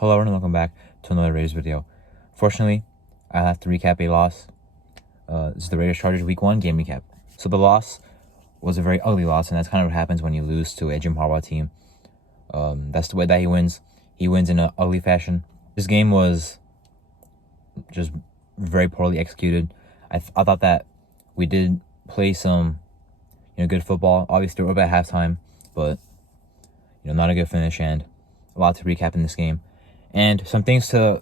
Hello everyone, welcome back to another Raiders video. Fortunately, I have to recap a loss. This is the Raiders Chargers Week 1 game recap. So the loss was a very ugly loss, and that's kind of what happens when you lose to a Jim Harbaugh team. That's the way that he wins. He wins in an ugly fashion. This game was just very poorly executed. I thought that we did play some good football. Obviously, we're up at halftime, but not a good finish and a lot to recap in this game. And some things to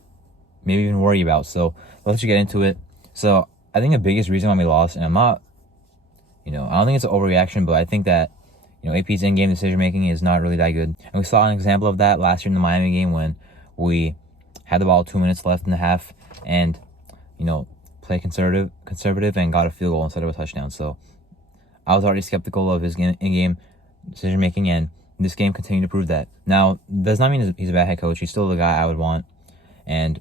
maybe even worry about. So let's just get into it. So I think the biggest reason why we lost, and I'm not, I don't think it's an overreaction, but I think that, AP's in-game decision-making is not really that good. And we saw an example of that last year in the Miami game when we had the ball 2 minutes left in the half and, play conservative and got a field goal instead of a touchdown. So I was already skeptical of his in-game decision-making, and this game continued to prove that. Now, does not mean he's a bad head coach. He's still the guy I would want. And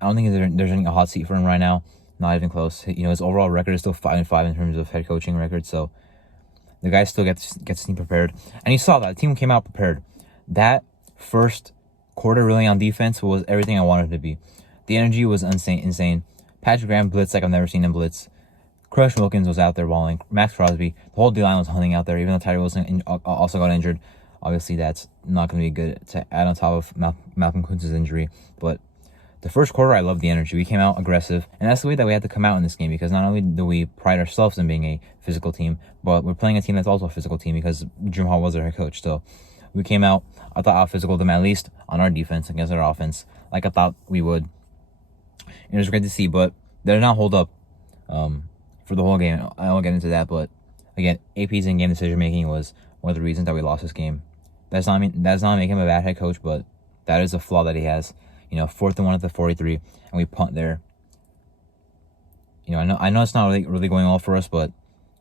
I don't think there's any hot seat for him right now. Not even close. His overall record is still 5-5 in terms of head coaching record. So the guy still gets the team prepared. And you saw that. The team came out prepared. That first quarter really on defense was everything I wanted it to be. The energy was insane. Patrick Graham blitzed like I've never seen him blitz. Crush Wilkins was out there balling. Max Crosby, the whole D-line was hunting out there, even though Tyree Wilson also got injured. Obviously, that's not going to be good to add on top of Malcolm Kuntz's injury. But the first quarter, I loved the energy. We came out aggressive, and that's the way that we had to come out in this game, because not only do we pride ourselves in being a physical team, but we're playing a team that's also a physical team because Jim Harbaugh was our head coach. So we came out, I thought, out physical them, at least on our defense against our offense, like I thought we would. And it was great to see, but they did not hold up for the whole game. I won't get into that, but again, AP's in-game decision-making was one of the reasons that we lost this game. That's not make him a bad head coach, but that is a flaw that he has. 4th and 1 at the 43, and we punt there. I know it's not really going well for us, but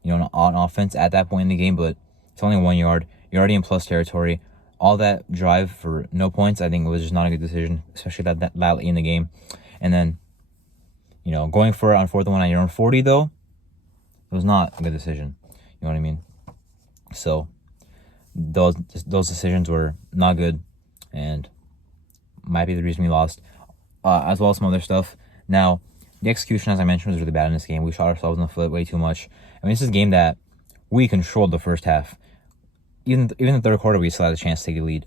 on offense at that point in the game, but it's only 1 yard. You're already in plus territory. All that drive for no points, I think, was just not a good decision, especially that late in the game. And then, going for it on 4th and 1 at your own 40, though, it was not a good decision. You know what I mean? So those decisions were not good, and might be the reason we lost, as well as some other stuff. Now, the execution, as I mentioned, was really bad in this game. We shot ourselves in the foot way too much. I mean, this is a game that we controlled the first half. Even the third quarter, we still had a chance to take the lead,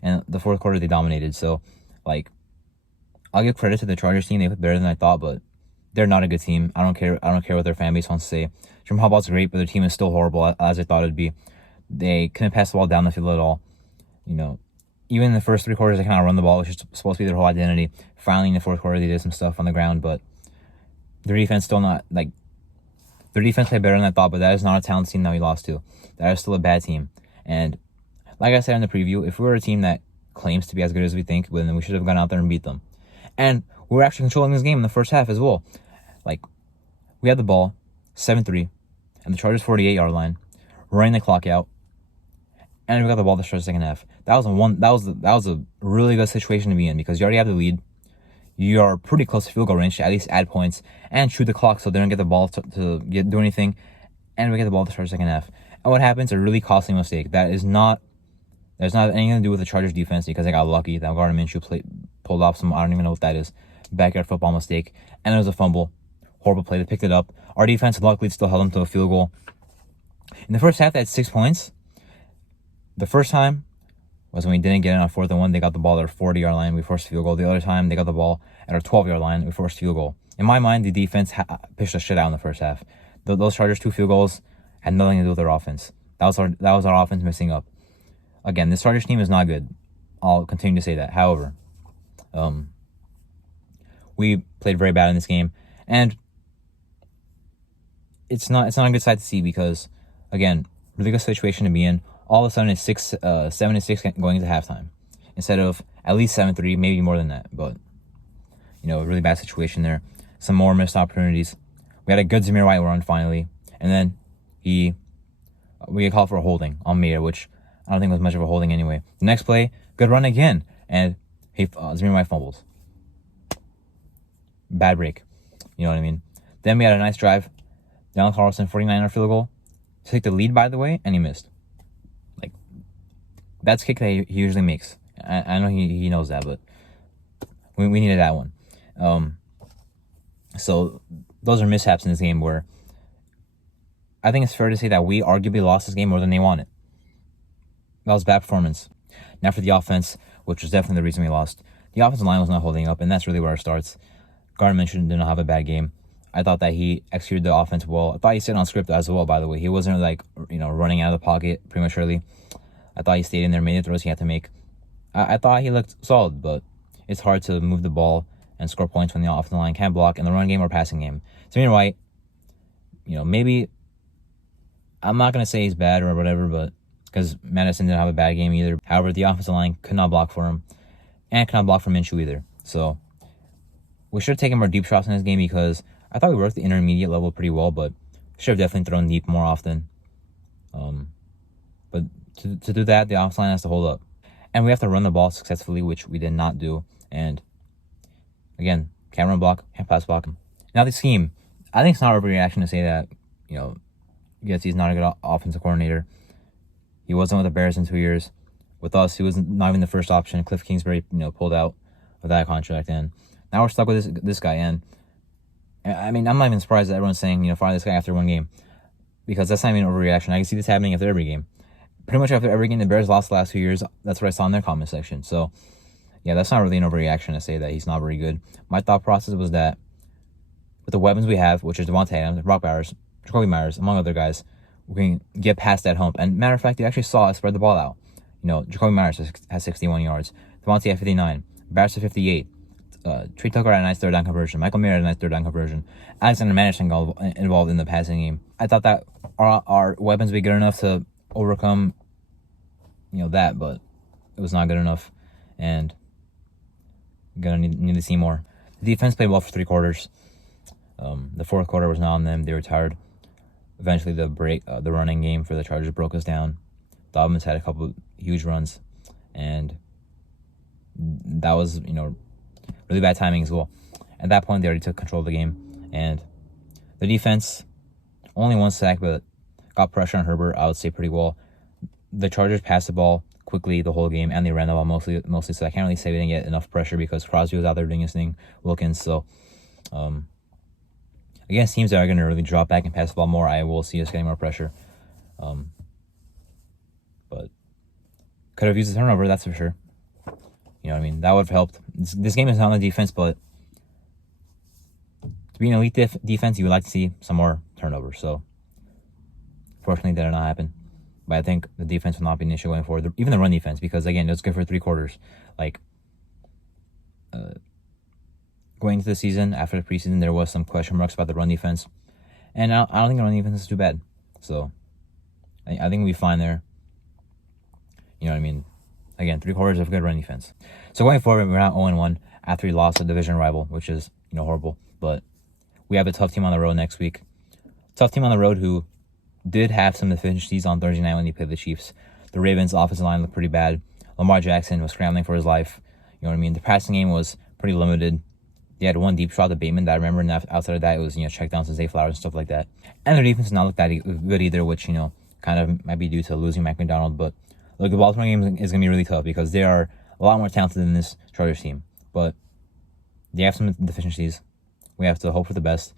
and the fourth quarter they dominated. So, I'll give credit to the Chargers team. They played better than I thought, but they're not a good team. I don't care what their fan base wants to say. Jim Harbaugh's great, but their team is still horrible, as I thought it'd be. They couldn't pass the ball down the field at all. Even in the first 3 quarters, they kind of run the ball, which is supposed to be their whole identity. Finally, in the fourth quarter, they did some stuff on the ground, but their defense still not, their defense played better than I thought, but that is not a talented team that we lost to. That is still a bad team. And like I said in the preview, if we were a team that claims to be as good as we think, then we should have gone out there and beat them. And we were actually controlling this game in the first half as well. We had the ball, 7-3, and the Chargers' 48-yard line, running the clock out, and we got the ball to start the second half. That was a really good situation to be in, because you already have the lead. You are pretty close to field goal range to at least add points and shoot the clock so they don't get the ball to do anything. And we get the ball to start the second half. And what happens? A really costly mistake. There's not anything to do with the Chargers defense, because they got lucky. That Gardner Minshew pulled off some, I don't even know what that is, backyard football mistake. And there was a fumble. Horrible play. They picked it up. Our defense luckily still held them to a field goal. In the first half, they had 6 points. The first time was when we didn't get it on 4th and 1. They got the ball at our 40-yard line. We forced a field goal. The other time, they got the ball at our 12-yard line. We forced a field goal. In my mind, the defense pitched the shit out in the first half. Those Chargers 2 field goals had nothing to do with their offense. That was our offense messing up. Again, this Chargers team is not good. I'll continue to say that. However, we played very bad in this game, and it's not a good sight to see, because, again, really good situation to be in. All of a sudden, it's 7-6 going into halftime, instead of at least 7-3, maybe more than that. But a really bad situation there. Some more missed opportunities. We had a good Zamir White run finally, and then we get called for a holding on Mayer, which I don't think was much of a holding anyway. The next play, good run again, and Zamir White fumbles. Bad break. You know what I mean? Then we had a nice drive. Daniel Carlson, 49-yard field goal to take the lead, by the way, and he missed. That's a kick that he usually makes. I know he knows that, but we needed that one. So those are mishaps in this game where I think it's fair to say that we arguably lost this game more than they wanted. That was bad performance. Now for the offense, which was definitely the reason we lost. The offensive line was not holding up, and that's really where it starts. Gardner Minshew did not have a bad game. I thought that he executed the offense well. I thought he stayed on script as well, by the way. He wasn't like, running out of the pocket prematurely. I thought he stayed in there, made the throws he had to make. I thought he looked solid, but it's hard to move the ball and score points when the offensive line can't block in the run game or passing game. Samir White, maybe, I'm not going to say he's bad or whatever, but because Madison didn't have a bad game either. However, the offensive line could not block for him and could not block for Minshew either. So we should have taken more deep shots in this game because I thought we worked the intermediate level pretty well, but should have definitely thrown deep more often. But to do that, the offensive line has to hold up. And we have to run the ball successfully, which we did not do. And again, can't run block, can't pass block. Now the scheme, I think it's not a overreaction to say that, Getsy's not a good offensive coordinator. He wasn't with the Bears in 2 years. With us, he was not even the first option. Cliff Kingsbury, pulled out of that contract, and now we're stuck with this guy. And I mean, I'm not even surprised that everyone's saying, fire this guy after one game, because that's not even an overreaction. I can see this happening after every game. Pretty much after every game the Bears lost the last 2 years, that's what I saw in their comment section. So, yeah, that's not really an overreaction to say that he's not very good. My thought process was that with the weapons we have, which is Devontae Adams, Brock Bowers, Jacoby Myers, among other guys, we can get past that hump. And matter of fact, you actually saw us spread the ball out. Jacoby Myers has 61 yards, Devontae at 59, Bowers at 58, Trey Tucker had a nice third down conversion, Michael Mayer had a nice third down conversion, Alexander Madison got involved in the passing game. I thought that our weapons would be good enough to overcome, that, but it was not good enough, and gonna need to see more. The defense played well for 3 quarters. The fourth quarter was not on them. They were tired. Eventually, the running game for the Chargers broke us down. Dobbins had a couple huge runs, and that was, really bad timing as well. At that point, they already took control of the game, and the defense, only 1 sack, but got pressure on Herbert, I would say, pretty well. The Chargers passed the ball quickly the whole game, and they ran the ball mostly, so I can't really say we didn't get enough pressure because Crosby was out there doing his thing, Wilkins, so against teams that are going to really drop back and pass the ball more, I will see us getting more pressure. But could have used a turnover, that's for sure. That would have helped. This game is not on the defense, but to be an elite defense, you would like to see some more turnovers. So, fortunately, that did not happen. But I think the defense will not be an issue going forward. Even the run defense, because, again, it was good for 3 quarters. Going into the season, after the preseason, there was some question marks about the run defense. And I don't think the run defense is too bad. So, I think we'll be fine there. Again, 3 quarters of good run defense. So going forward, we're not 0-1 after we lost a division rival, which is, horrible. But we have a tough team on the road next week. Tough team on the road who did have some deficiencies on Thursday night when they played the Chiefs. The Ravens' offensive line looked pretty bad. Lamar Jackson was scrambling for his life. The passing game was pretty limited. They had 1 deep shot to Bateman that I remember, and outside of that, it was, check downs to Zay Flowers and stuff like that. And their defense did not look that good either, which, kind of might be due to losing Mike McDonald. But look, the Baltimore game is going to be really tough because they are a lot more talented than this Chargers team. But they have some deficiencies. We have to hope for the best.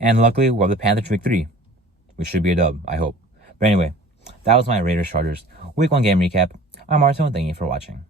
And luckily, we have the Panthers week 3, which should be a dub, I hope. But anyway, that was my Raiders Chargers Week 1 game recap. I'm Martin, and thank you for watching.